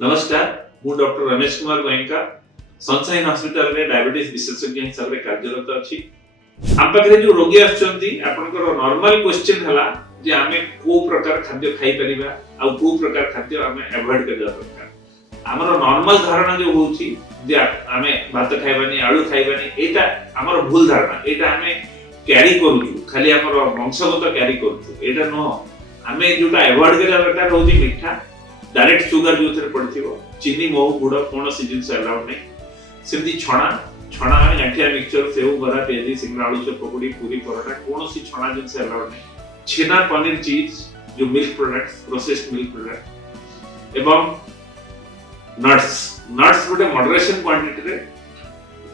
नमस्कार मु doctor Ramesh Kumar Goenka sunshine hospital रे डायबिटीज विशेषज्ञ हिसाब रे कार्यरत अछि। हम पाखरे जो रोगी आछंती आपनकर नॉर्मल क्वेश्चन हला जे आमे को प्रकार खाद्य खाई परिबा आ को प्रकार खाद्य आमे अवॉइड करबा दरकार। हमर नॉर्मल धारणा जो होउची जे आमे भात खाइबानी आलू खाइबानी एटा हमर भूल धारणा। एटा आमे कैरी करूछु खाली हमर वंशगत कैरी करूछु एटा न आमे जोटा अवॉइड करबा दरकार होउची मिठा डायरेक्ट सुगर जो थरे पड़थिबो चीनी महू गुड़ कोन सीजन से अलाउड नै सेमती छणा छणा माने गांठिया मिक्सचर सेव बरा पेजी सिंगरा आलू चप पकोड़ी पूरी परोठा कोन सी छणा जिन से अलाउड नै छेना पनीर चीज जो milk products processed milk product एवं नट्स गोटे मॉडरेशन क्वांटिटी रे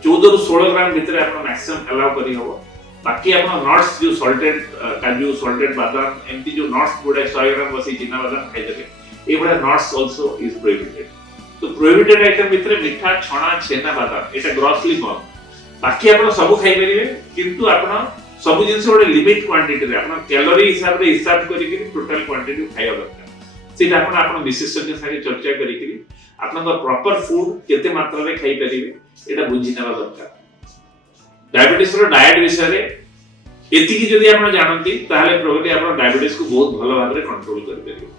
14 रु 16 ग्राम भीतर आपण मैक्सिमम अलाउ करी हबो। बाकी आपण नट्स जो सॉल्टेड काजू सॉल्टेड बादाम एमती जो नट्स गोटे 100 ग्राम बसी चिना बादाम खाइ देबे एबडा नट्स आल्सो इज प्रोहिबिटेड। तो प्रोहिबिटेड आइटम भितर मिठा छणा छेना बादाम एटा ग्रॉसली कम। बाकी आपण सब खाइ परिबे किंतु आपण सब जिंस गोटे लिमिट क्वांटिटी रे आपण कैलोरी हिसाब रे हिसाब करि कि टोटल क्वांटिटी खाइबा दरकार। सेटा आपण विशेषज्ञ साथे चर्चा करि कि आपण प्रॉपर फूड केते मात्रा रे खाइ परिबे एटा बुझि नेबा दरकार। डायबिटीज रो डाइट विषय रे एतिकी जदि आपण जानंती ताहाले प्रोबब्ली आपण डायबिटीज को बहुत भलो भाबरे कंट्रोल करि परिबे।